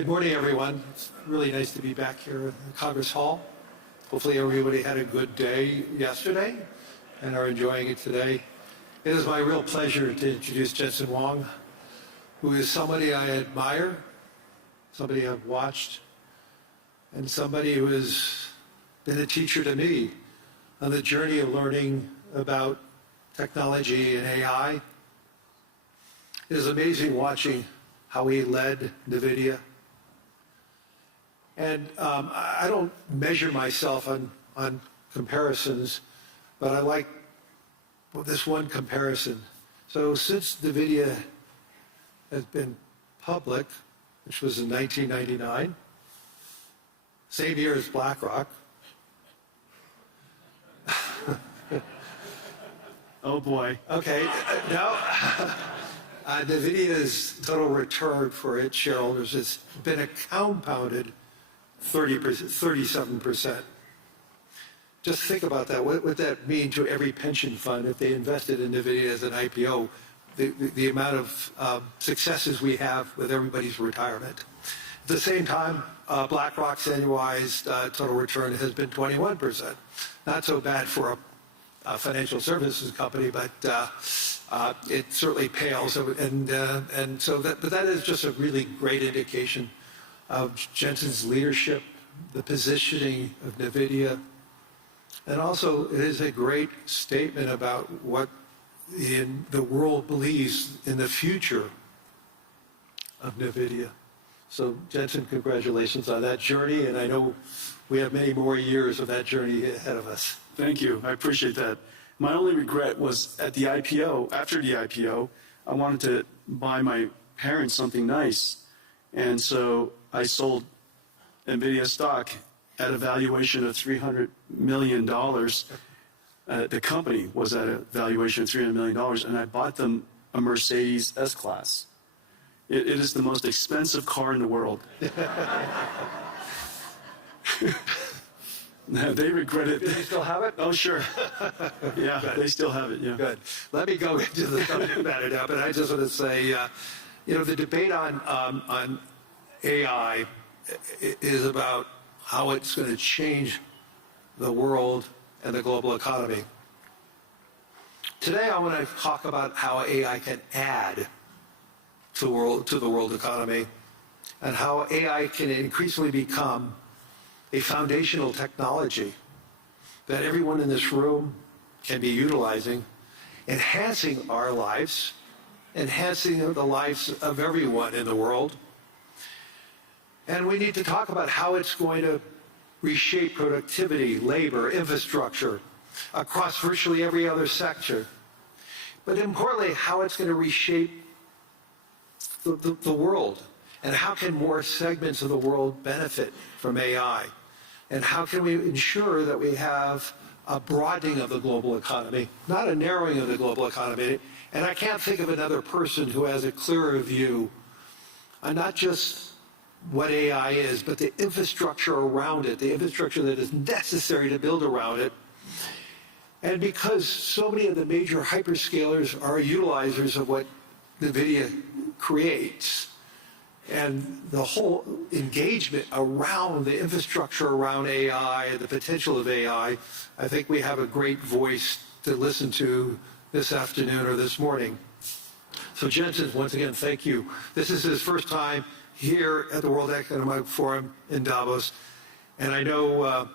Good morning, everyone. It's really nice to be back here in Congress Hall. Hopefully everybody had a good day yesterday and are enjoying it today. It is my real pleasure to introduce Jensen Huang, who is somebody I admire, somebody I've watched, and somebody who has been a teacher to me on the journey of learning about technology and AI. It is amazing watching how he led Nvidia. And I don't measure myself on comparisons, but I like this one comparison. So since Nvidia has been public, which was in 1999, same year as BlackRock. Oh boy. Okay, now Nvidia's total return for its shareholders has been a compounded 37%. Just think about that. What would that mean to every pension fund if they invested in Nvidia as an IPO? The amount of successes we have with everybody's retirement. At the same time, BlackRock's annualized total return has been 21%. Not so bad for a financial services company, but it certainly pales. And so that is just a really great indication of Jensen's leadership, the positioning of Nvidia, and also it is a great statement about what the world believes in the future of Nvidia. So Jensen, congratulations on that journey, and I know we have many more years of that journey ahead of us. Thank you. I appreciate that. My only regret was at the IPO, after the IPO, I wanted to buy my parents something nice. And so I sold Nvidia stock at a valuation of $300 million. The company was at a valuation of $300 million, and I bought them a Mercedes S-Class. It is the most expensive car in the world. They regret it. Do they still have it? Oh, sure. Yeah, Good. They still have it, yeah. Good. Let me go into the subject matter now, but I just want to say, the debate on AI is about how it's going to change the world and the global economy. Today, I want to talk about how AI can add to the world economy and how AI can increasingly become a foundational technology that everyone in this room can be utilizing, enhancing our lives, enhancing the lives of everyone in the world. And we need to talk about how it's going to reshape productivity, labor, infrastructure across virtually every other sector. But importantly, how it's going to reshape the world, and how can more segments of the world benefit from AI? And how can we ensure that we have a broadening of the global economy, not a narrowing of the global economy? And I can't think of another person who has a clearer view on not just what AI is, but the infrastructure around it, the infrastructure that is necessary to build around it. And because so many of the major hyperscalers are utilizers of what NVIDIA creates, and the whole engagement around the infrastructure around AI and the potential of AI, I think we have a great voice to listen to this afternoon or this morning. So Jensen, once again, thank you. This is his first time here at the World Economic Forum in Davos, and I know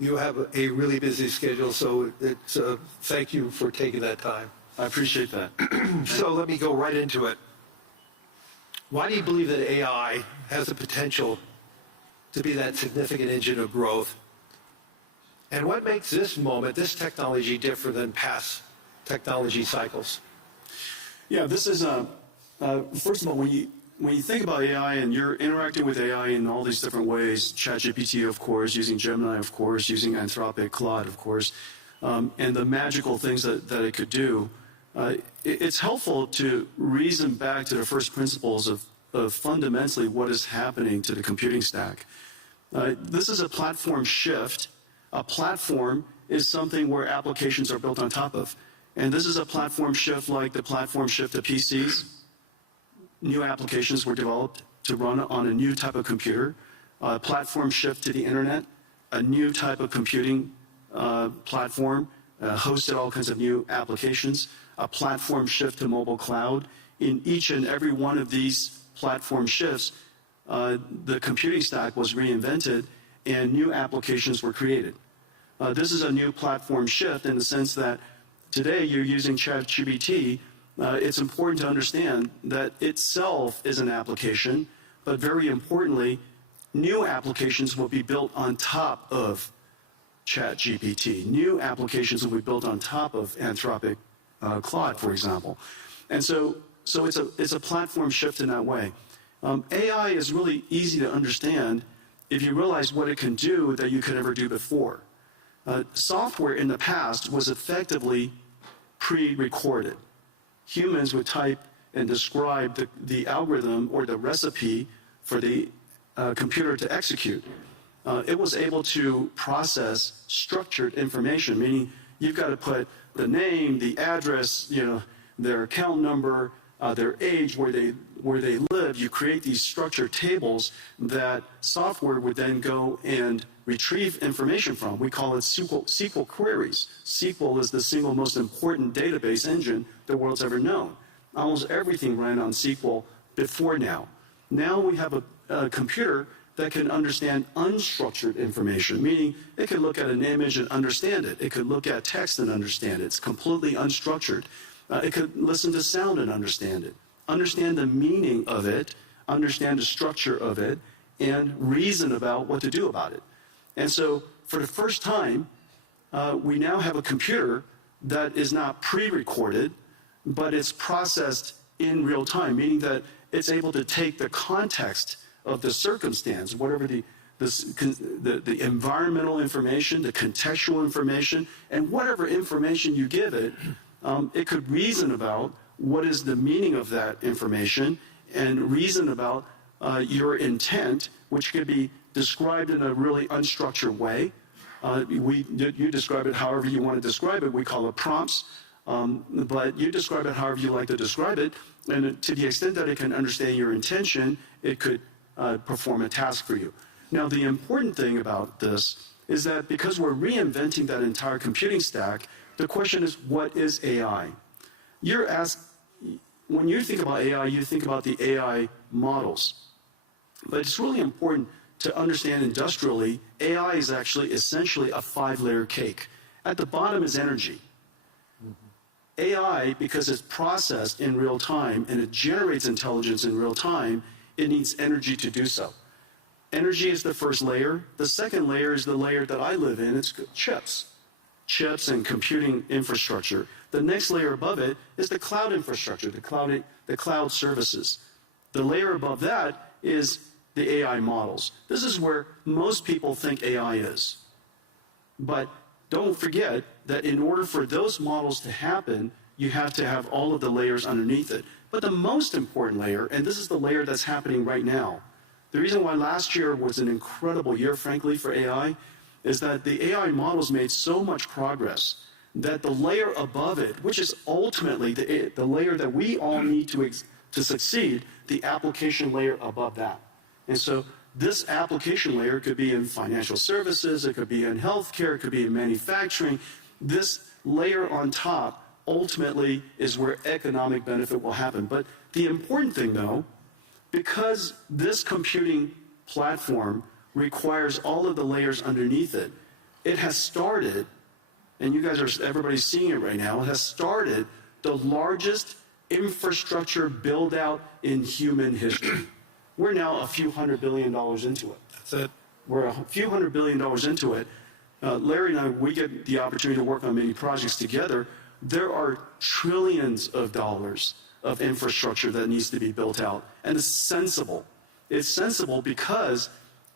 you have a really busy schedule, so thank you for taking that time. I appreciate that. So let me go right into it. Why do you believe that AI has the potential to be that significant engine of growth? And what makes this moment, this technology, different than past technology cycles? Yeah, this is, first of all, when you think about AI and you're interacting with AI in all these different ways, ChatGPT, of course, using Gemini, of course, using Anthropic, Claude, of course, and the magical things that it could do, it's helpful to reason back to the first principles of fundamentally what is happening to the computing stack. This is a platform shift. A platform is something where applications are built on top of. And this is a platform shift like the platform shift to PCs. New applications were developed to run on a new type of computer, a platform shift to the internet, a new type of computing platform, hosted all kinds of new applications, a platform shift to mobile cloud. In each and every one of these platform shifts, the computing stack was reinvented and new applications were created. This is a new platform shift in the sense that today you're using ChatGPT. It's important to understand that itself is an application, but very importantly, new applications will be built on top of ChatGPT. New applications will be built on top of Anthropic Claude, for example. And so it's a platform shift in that way. AI is really easy to understand if you realize what it can do that you could never do before. Software in the past was effectively pre-recorded. Humans would type and describe the algorithm or the recipe for the computer to execute. It was able to process structured information, meaning you've got to put the name, the address, their account number, their age, where they live. You create these structured tables that software would then go and retrieve information from. We call it SQL queries. SQL is the single most important database engine the world's ever known. Almost everything ran on SQL before now. Now we have a computer that can understand unstructured information, meaning it can look at an image and understand it. It could look at text and understand it. It's completely unstructured. It could listen to sound and understand it, understand the meaning of it, understand the structure of it, and reason about what to do about it. And so for the first time, we now have a computer that is not pre-recorded, but it's processed in real time, meaning that it's able to take the context of the circumstance, whatever the environmental information, the contextual information, and whatever information you give it, it could reason about what is the meaning of that information and reason about your intent, which could be described in a really unstructured way. You describe it however you want to describe it. We call it prompts, but you describe it however you like to describe it. And to the extent that it can understand your intention, it could perform a task for you. Now, the important thing about this is that because we're reinventing that entire computing stack, the question is, what is AI? When you think about AI, you think about the AI models. But it's really important to understand industrially, AI is actually essentially a 5-layer cake. At the bottom is energy. AI, because it's processed in real time and it generates intelligence in real time, it needs energy to do so. Energy is the first layer. The second layer is the layer that I live in. It's chips. Chips and computing infrastructure. The next layer above it is the cloud infrastructure, the cloud services. The layer above that is the AI models. This is where most people think AI is. But don't forget that in order for those models to happen, you have to have all of the layers underneath it. But the most important layer, and this is the layer that's happening right now, the reason why last year was an incredible year, frankly, for AI, is that the AI models made so much progress that the layer above it, which is ultimately the layer that we all need to succeed, the application layer above that. And so this application layer could be in financial services, it could be in healthcare, it could be in manufacturing. This layer on top ultimately is where economic benefit will happen. But the important thing, though, because this computing platform requires all of the layers underneath it, it has started, and everybody's seeing it right now, it has started the largest infrastructure build-out in human history. We're now a few $100 billion into it. That's it. We're a few $100 billion into it. Larry and I, we get the opportunity to work on many projects together. There are trillions of dollars of infrastructure that needs to be built out, and it's sensible. It's sensible because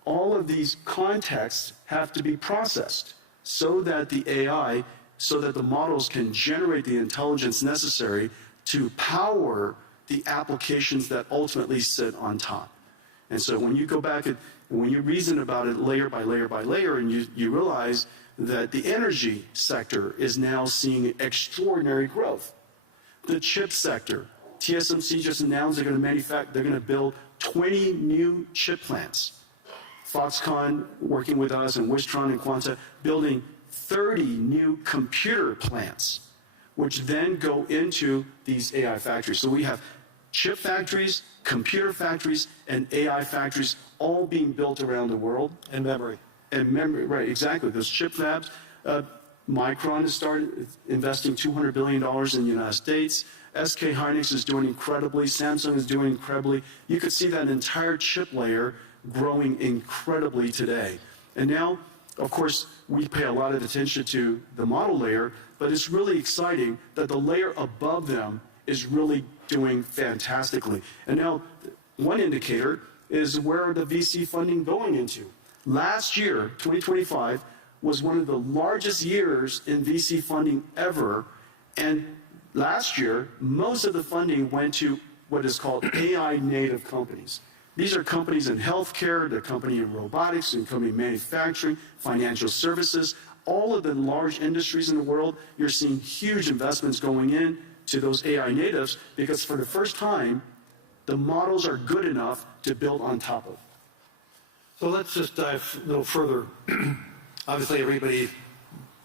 all of these contexts have to be processed so that the AI, so that the models can generate the intelligence necessary to power the applications that ultimately sit on top. And so when you go back and when you reason about it layer by layer by layer, and you realize that the energy sector is now seeing extraordinary growth. The chip sector, TSMC just announced they're going to build 20 new chip plants. Foxconn, working with us, and Wistron and Quanta, building 30 new computer plants, which then go into these AI factories. So we have chip factories, computer factories, and AI factories all being built around the world. And memory. And memory, right, exactly. Those chip fabs. Micron has started investing $200 billion in the United States. SK Hynix is doing incredibly. Samsung is doing incredibly. You could see that entire chip layer growing incredibly today. And now, of course, we pay a lot of attention to the model layer, but it's really exciting that the layer above them is really doing fantastically. And now, one indicator is where the VC funding going into. Last year, 2025, was one of the largest years in VC funding ever, and last year, most of the funding went to what is called AI native companies. These are companies in healthcare, they're company in robotics, and company in manufacturing, financial services, all of the large industries in the world. You're seeing huge investments going in to those AI natives because for the first time, the models are good enough to build on top of. So let's just dive a little further. Obviously, everybody,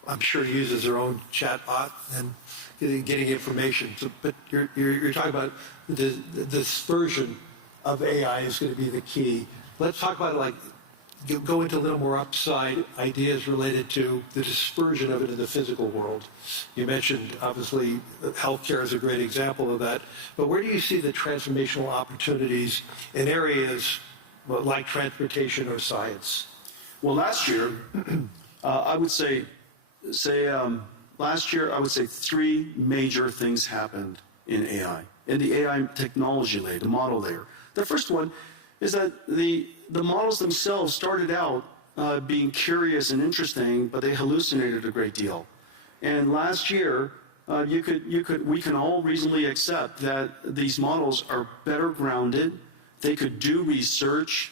I'm sure, uses their own chatbot and getting information. So, but you're talking about this version of AI is going to be the key. Let's talk about go into a little more upside ideas related to the dispersion of it in the physical world. You mentioned, obviously, healthcare is a great example of that. But where do you see the transformational opportunities in areas like transportation or science? Well, last year, I would say last year, I would say three major things happened in AI, in the AI technology layer, the model layer. The first one is that the models themselves started out being curious and interesting, but they hallucinated a great deal. And last year, we can all reasonably accept that these models are better grounded. They could do research.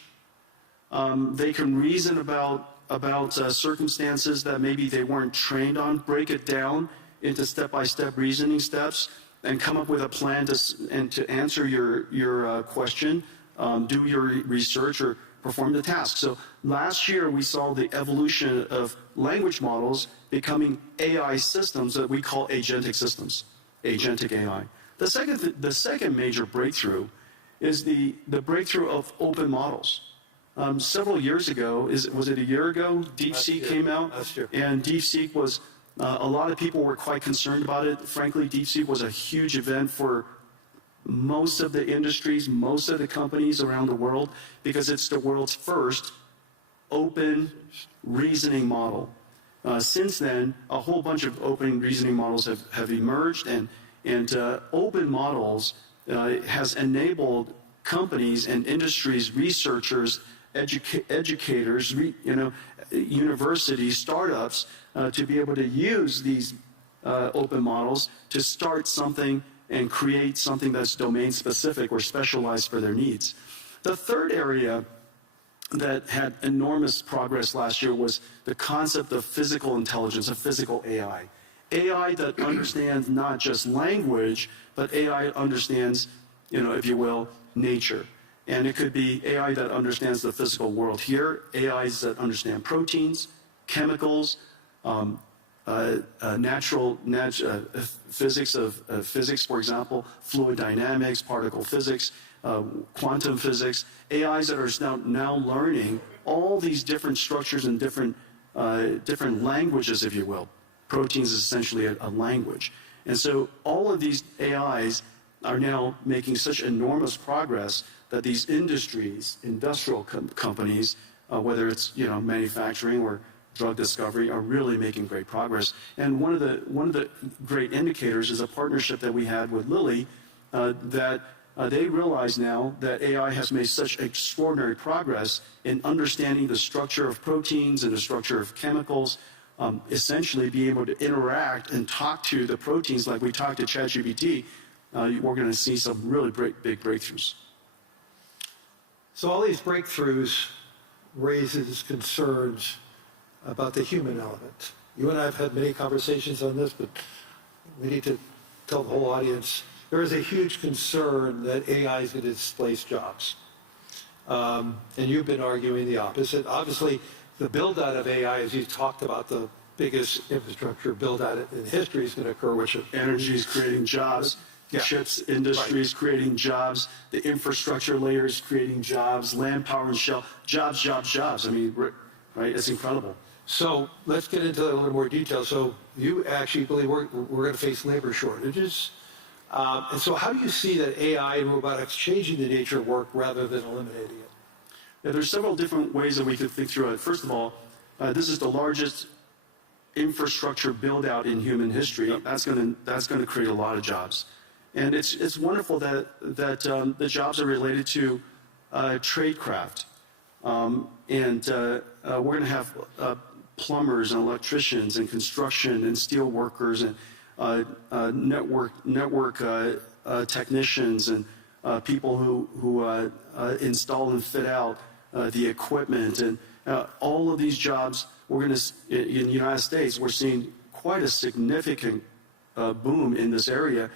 They can reason about circumstances that maybe they weren't trained on, break it down into step-by-step reasoning steps, and come up with a plan to answer your question, do your research, or perform the task. So last year we saw the evolution of language models becoming AI systems that we call agentic systems, agentic AI. The second major breakthrough is the breakthrough of open models. Several years ago, was it a year ago, DeepSeek came out? Last year. And DeepSeek was, a lot of people were quite concerned about it. Frankly, DeepSeek was a huge event for most of the industries, most of the companies around the world, because it's the world's first open reasoning model. Since then, a whole bunch of open reasoning models have emerged, and open models has enabled companies and industries, researchers, educators, universities, startups, to be able to use these open models to start something and create something that's domain specific or specialized for their needs. The third area that had enormous progress last year was the concept of physical intelligence, of physical AI. AI that understands not just language, but AI understands, if you will, nature. And it could be AI that understands the physical world here, AIs that understand proteins, chemicals, natural physics, for example, fluid dynamics, particle physics, quantum physics, AIs that are now learning all these different structures and different languages, if you will. Proteins is essentially a language. And so all of these AIs are now making such enormous progress that these industries, industrial companies, whether it's manufacturing or drug discovery, are really making great progress. And one of the great indicators is a partnership that we had with Lilly, that they realize now that AI has made such extraordinary progress in understanding the structure of proteins and the structure of chemicals, essentially being able to interact and talk to the proteins like we talk to ChatGPT. We're going to see some really big breakthroughs. So all these breakthroughs raises concerns about the human element. You and I have had many conversations on this, but we need to tell the whole audience there is a huge concern that AI is going to displace jobs. And you've been arguing the opposite. Obviously, the build-out of AI, as you talked about, the biggest infrastructure build-out in history is going to occur, which Energy is creating jobs. The Yeah. chips industry is creating jobs. The infrastructure layer is creating jobs. Land, power, and shell. Jobs, jobs, jobs. I mean, right? It's incredible. So let's get into a little more detail. So you actually believe we're going to face labor shortages. And so how do you see that AI and robotics changing the nature of work rather than eliminating it? Yeah, there's several different ways that we could think through it. First of all, this is the largest infrastructure build-out in human history. Yep. That's going to create a lot of jobs. And it's wonderful that the jobs are related to tradecraft. And we're going to have plumbers and electricians and construction and steel workers and network technicians and people who install and fit out the equipment. And all of these jobs, we're going to, in the United States, we're seeing quite a significant boom in this area.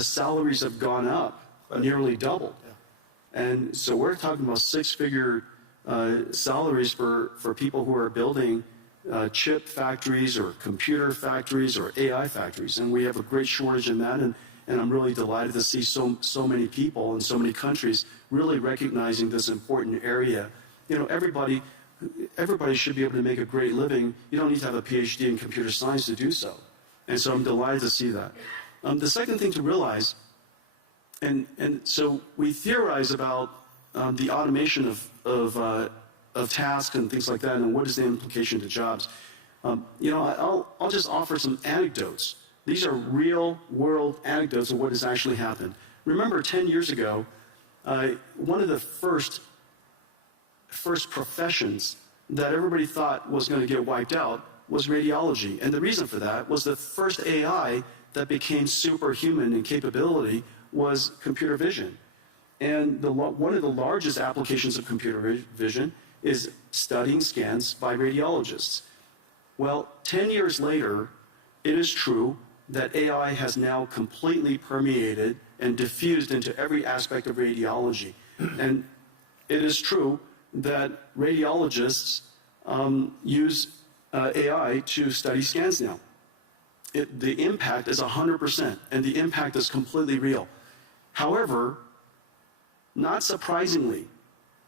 Salaries have gone up, nearly doubled. Yeah. And so we're talking about six-figure salaries for people who are building chip factories or computer factories or AI factories. And we have a great shortage in that. And I'm really delighted to see so many people in so many countries really recognizing this important area. You know, everybody should be able to make a great living. You don't need to have a PhD in computer science to do so. And so I'm delighted to see that. The second thing to realize, and so we theorize about the automation of tasks and things like that, and what is the implication to jobs. You know, I'll just offer some anecdotes. These are real-world anecdotes of what has actually happened. Remember, 10 years ago, one of the first professions that everybody thought was going to get wiped out was radiology. And the reason for that was the first AI that became superhuman in capability was computer vision. And one of the largest applications of computer vision is studying scans by radiologists. Well, 10 years later, it is true that AI has now completely permeated and diffused into every aspect of radiology. And it is true that radiologists use AI to study scans now. The impact is 100%, and the impact is completely real. However, not surprisingly,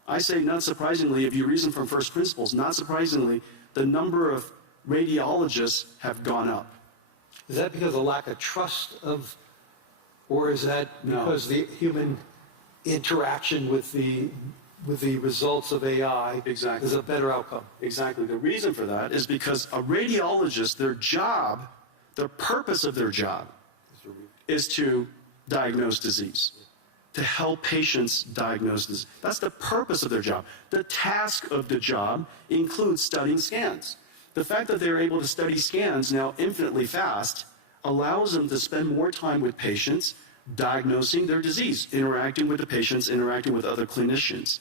I say not surprisingly, if you reason from first principles, not surprisingly, the number of radiologists have gone up. Is that because of lack of trust or is that because the human interaction with the results of AI Exactly. is a better outcome? Exactly. The reason for that is because a radiologist, their job, the purpose of their job is to diagnose disease, to help patients diagnose disease. That's the purpose of their job. The task of the job includes studying scans. The fact that they're able to study scans now infinitely fast allows them to spend more time with patients, diagnosing their disease, interacting with the patients, interacting with other clinicians.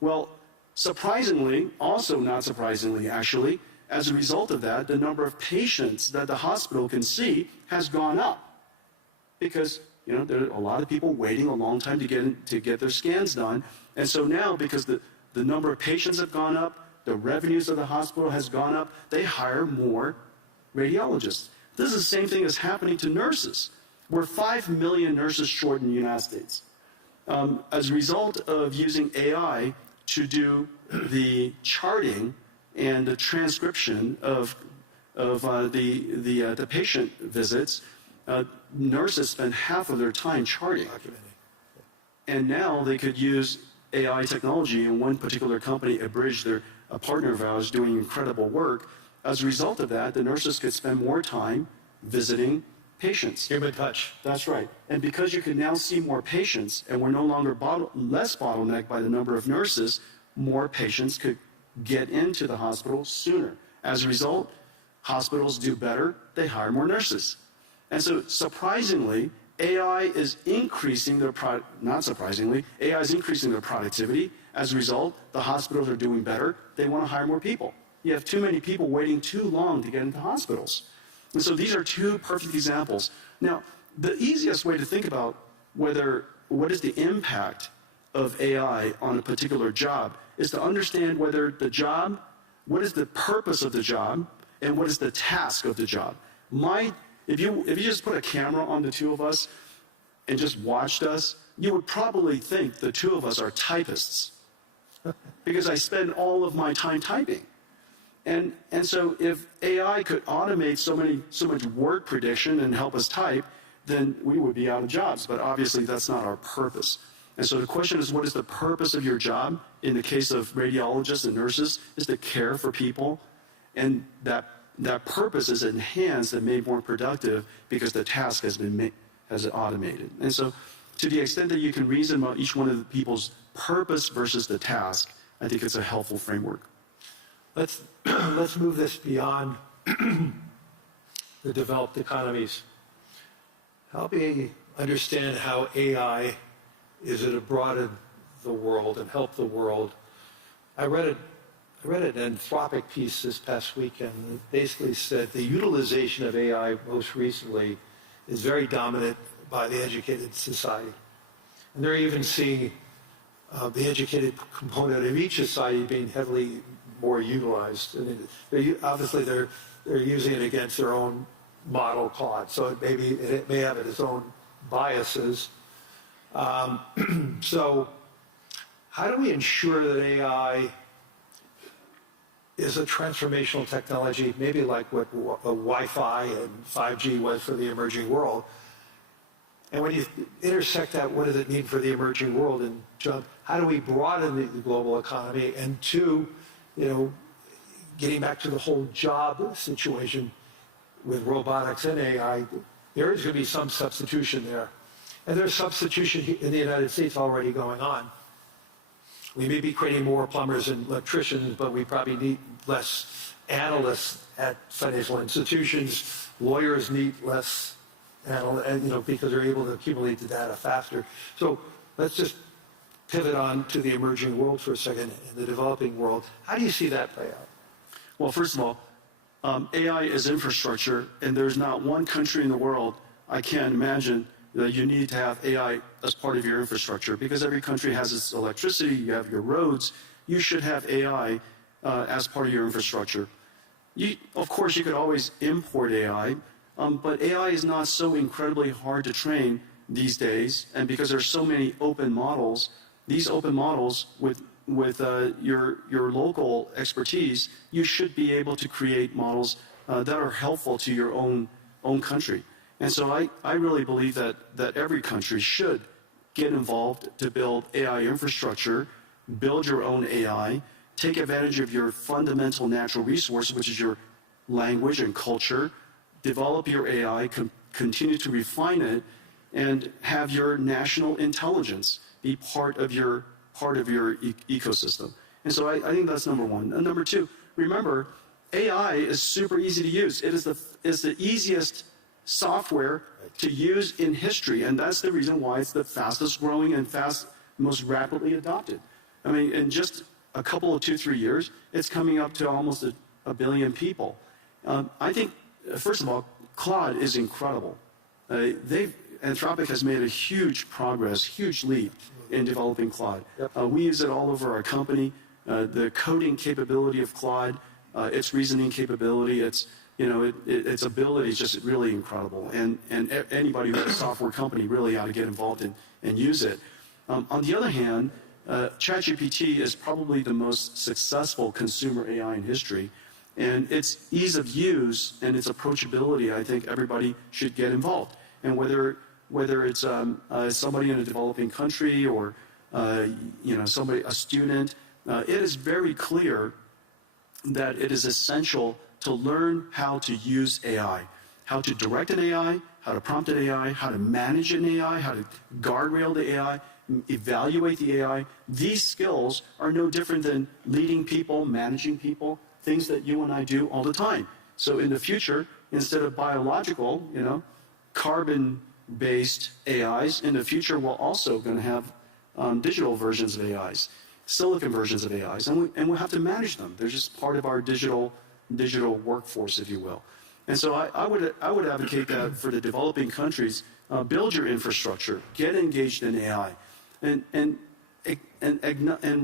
Well, surprisingly, also not surprisingly actually, as a result of that, the number of patients that the hospital can see has gone up. Because, you know, there are a lot of people waiting a long time to get their scans done. And so now, because the number of patients have gone up, the revenues of the hospital has gone up, they hire more radiologists. This is the same thing that's happening to nurses. We're 5 million nurses short in the United States. As a result of using AI to do the charting and the transcription of the patient visits, nurses spend half of their time charting. And now they could use AI technology, and one particular company, Abridge, they're a partner of ours doing incredible work. As a result of that, the nurses could spend more time visiting patients. Human touch. That's right. And because you can now see more patients, and we're no longer less bottlenecked by the number of nurses, more patients could get into the hospital sooner. As a result, hospitals do better, they hire more nurses. And so surprisingly, AI is increasing their not surprisingly, AI is increasing their productivity. As a result, the hospitals are doing better. They want to hire more people. You have too many people waiting too long to get into hospitals. And so these are two perfect examples. Now, the easiest way to think about what is the impact of AI on a particular job is to understand whether the job, what is the purpose of the job, and what is the task of the job. If you just put a camera on the two of us and just watched us, you would probably think the two of us are typists because I spend all of my time typing. And so if AI could automate so much word prediction and help us type, then we would be out of jobs. But obviously that's not our purpose. And so the question is, what is the purpose of your job? In the case of radiologists and nurses, is to care for people. And that purpose is enhanced and made more productive because the task has been automated. And so to the extent that you can reason about each one of the people's purpose versus the task, I think it's a helpful framework. Let's move this beyond the developed economies. Help me understand how AI is going to broaden the world and help the world. I read an Anthropic piece this past weekend that basically said the utilization of AI most recently is very dominant by the educated society. And they're even seeing the educated component of each society being heavily more utilized. And obviously they're using it against their own model Claude, so it may have its own biases. So how do we ensure that AI is a transformational technology, maybe like what Wi-Fi and 5G was for the emerging world? And when you intersect that, what does it mean for the emerging world? And John, how do we broaden the global economy? And two, getting back to the whole job situation with robotics and AI, there is going to be some substitution there. And there's substitution in the United States already going on. We may be creating more plumbers and electricians, but we probably need less analysts at financial institutions. Lawyers need less analysts, because they're able to accumulate the data faster. So let's just pivot on to the emerging world for a second, in the developing world. How do you see that play out? Well, first of all, AI is infrastructure, and there's not one country in the world, I can't imagine, that you need to have AI as part of your infrastructure, because every country has its electricity, you have your roads, you should have AI as part of your infrastructure. Of course, you could always import AI, but AI is not so incredibly hard to train these days, and because there's so many open models, these open models with your local expertise, you should be able to create models that are helpful to your own country. And so I really believe that every country should get involved to build AI infrastructure, build your own AI, take advantage of your fundamental natural resource, which is your language and culture, develop your AI, continue to refine it, and have your national intelligence be part of your ecosystem. And so I think that's number one. And number two, remember, AI is super easy to use. It is the easiest software to use in history, and that's the reason why it's the fastest growing and most rapidly adopted. I mean, in just a couple of 2-3 years, it's coming up to almost a billion people. I think, first of all, Claude is incredible. Anthropic has made a huge progress, huge leap in developing Claude. Yep. We use it all over our company. The coding capability of Claude, its reasoning capability, its ability is just really incredible. And anybody with a software company really ought to get involved and use it. On the other hand, ChatGPT is probably the most successful consumer AI in history. And its ease of use and its approachability, I think everybody should get involved. And whether it's somebody in a developing country or a student, it is very clear that it is essential to learn how to use AI, how to direct an AI, how to prompt an AI, how to manage an AI, how to guardrail the AI, evaluate the AI. These skills are no different than leading people, managing people, things that you and I do all the time. So in the future, instead of biological, carbon-based AIs, in the future we're also going to have digital versions of AIs, silicon versions of AIs, and we'll have to manage them. They're just part of our digital workforce, if you will. And so I would advocate that for the developing countries, build your infrastructure, get engaged in AI, and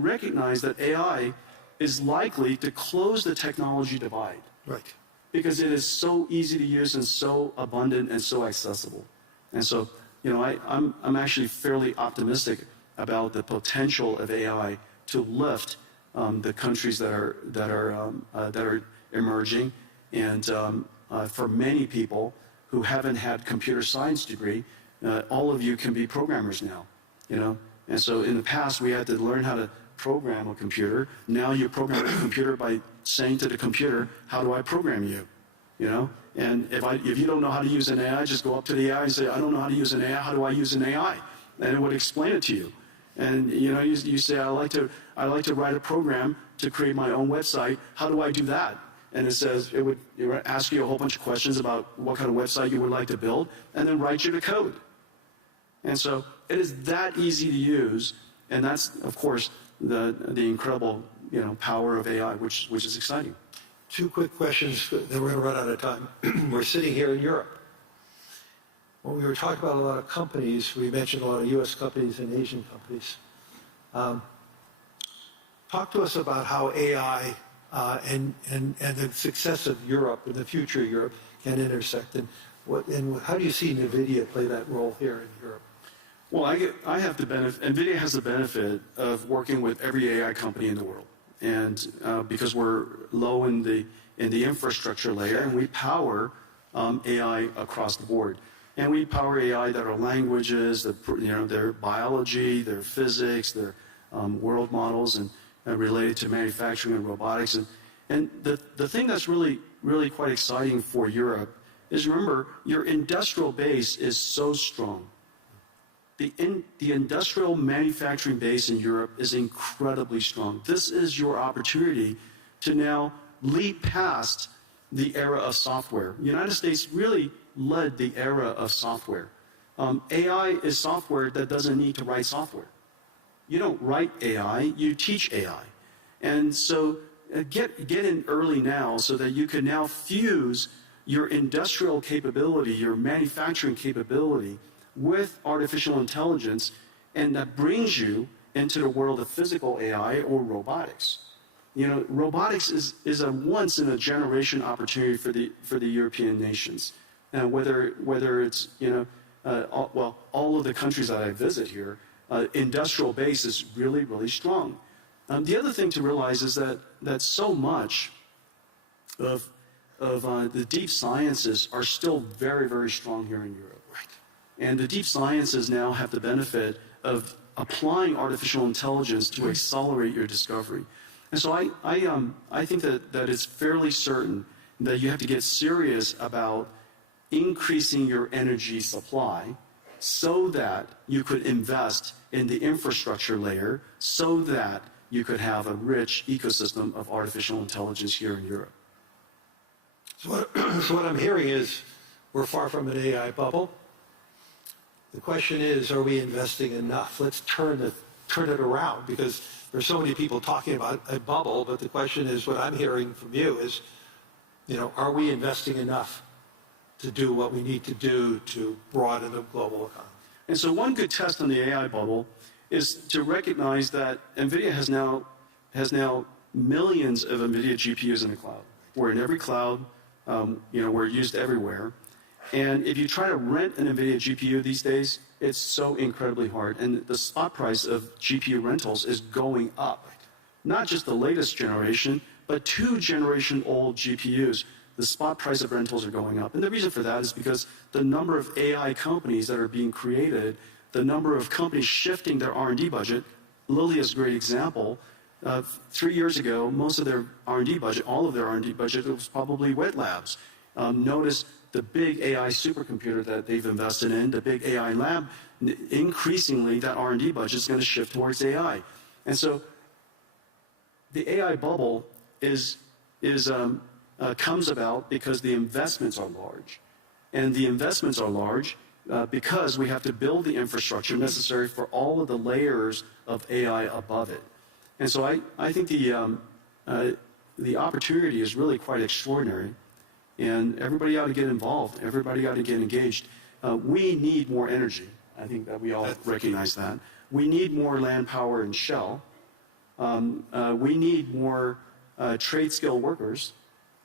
recognize that AI is likely to close the technology divide. Right. Because it is so easy to use and so abundant and so accessible. And so, I'm actually fairly optimistic about the potential of AI to lift the countries that are emerging, and for many people who haven't had computer science degree, all of you can be programmers now, And so in the past we had to learn how to program a computer. Now you program a computer by saying to the computer, "How do I program you?" And if you don't know how to use an AI, just go up to the AI and say, "I don't know how to use an AI. How do I use an AI?" And it would explain it to you. And you say, "I like to write a program to create my own website. How do I do that?" And it would ask you a whole bunch of questions about what kind of website you would like to build, and then write you the code. And so it is that easy to use, and that's, of course, the incredible power of AI, which is exciting. Two quick questions, then we're going to run out of time. We're sitting here in Europe. When we were talking about a lot of companies, we mentioned a lot of U.S. companies and Asian companies. Talk to us about how AI and the success of Europe and the future of Europe can intersect, and how do you see Nvidia play that role here in Europe? Well, I have the benefit. Nvidia has the benefit of working with every AI company in the world, and because we're low in the infrastructure layer, and we power AI across the board, and we power AI that are languages, their biology, their physics, their world models, and related to manufacturing and robotics, and the thing that's really quite exciting for Europe is, remember, your industrial base is so strong. The industrial manufacturing base in Europe is incredibly strong. This is your opportunity to now leap past the era of software. The United States really led the era of software. AI is software that doesn't need to write software. You don't write AI, you teach AI. And so get in early now so that you can now fuse your industrial capability, your manufacturing capability, with artificial intelligence, and that brings you into the world of physical AI or robotics. Robotics is a once-in-a-generation opportunity for the European nations. And whether it's, all of the countries that I visit here, industrial base is really, really strong. The other thing to realize is that so much of the deep sciences are still very, very strong here in Europe. And the deep sciences now have the benefit of applying artificial intelligence to accelerate your discovery. And so I think that it's fairly certain that you have to get serious about increasing your energy supply so that you could invest in the infrastructure layer so that you could have a rich ecosystem of artificial intelligence here in Europe. So what I'm hearing is we're far from an AI bubble. The question is, are we investing enough? Let's turn it around, because there's so many people talking about a bubble, but the question is, what I'm hearing from you is, are we investing enough to do what we need to do to broaden the global economy? And so one good test on the AI bubble is to recognize that Nvidia has now millions of Nvidia GPUs in the cloud. We're in every cloud, we're used everywhere. And if you try to rent an Nvidia GPU these days, it's so incredibly hard. And the spot price of GPU rentals is going up. Not just the latest generation, but 2-generation-old GPUs. The spot price of rentals are going up. And the reason for that is because the number of AI companies that are being created, the number of companies shifting their R&D budget. Lilly is a great example. 3 years ago, most of their R&D budget, all of their R&D budget, was probably wet labs. Notice the big AI supercomputer that they've invested in, the big AI lab, increasingly that R&D budget is going to shift towards AI. And so the AI bubble comes about because the investments are large. And the investments are large because we have to build the infrastructure necessary for all of the layers of AI above it. And so I think the opportunity is really quite extraordinary. And everybody ought to get involved. Everybody ought to get engaged. we need more energy. I think that we all recognize that. We need more land power and shell. We need more trade skill workers.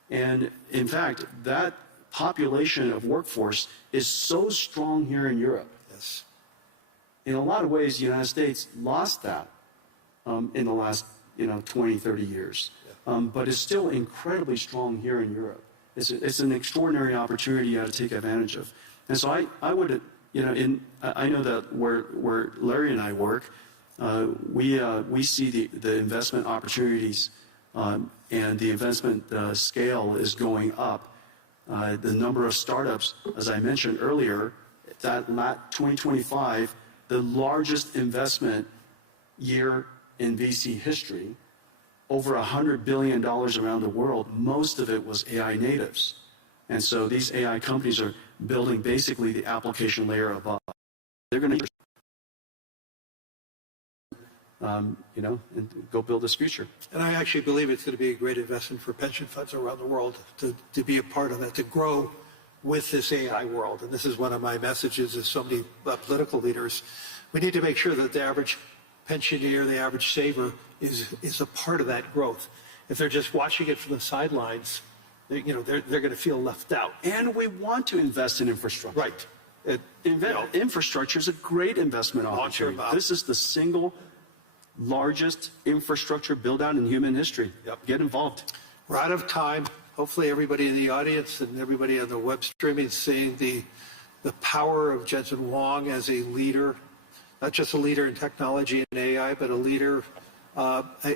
And in fact, that population of workforce is so strong here in Europe. Yes. In a lot of ways, the United States lost that in the last 20, 30 years. But it's still incredibly strong here in Europe. It's an extraordinary opportunity you got to take advantage of. And so I would, I know that where Larry and I work, we see the investment opportunities and the investment scale is going up. The number of startups, as I mentioned earlier, that 2025, the largest investment year in VC history, over $100 billion around the world. Most of it was AI natives. And so these AI companies are building basically the application layer above. They're going to and go build this future. And I actually believe it's going to be a great investment for pension funds around the world to be a part of that, to grow with this AI world. And this is one of my messages as so many political leaders. We need to make sure that the average pensioner, the average saver, is a part of that growth. If they're just watching it from the sidelines, they're going to feel left out. And we want to invest in infrastructure. Right. Infrastructure is a great investment opportunity. This is the single largest infrastructure build-out in human history. Yep. Get involved. We're out of time. Hopefully everybody in the audience and everybody on the web streaming is seeing the power of Jensen Huang as a leader, not just a leader in technology and AI, but a leader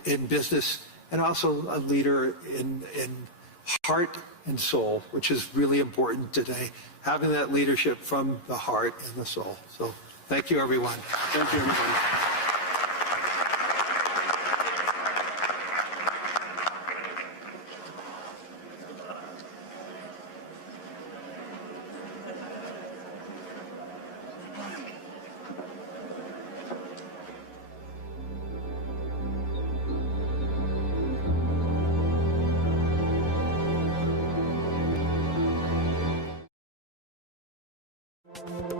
in business and also a leader in heart and soul, which is really important today, having that leadership from the heart and the soul. So thank you, everyone. Thank you, everybody. Thank you.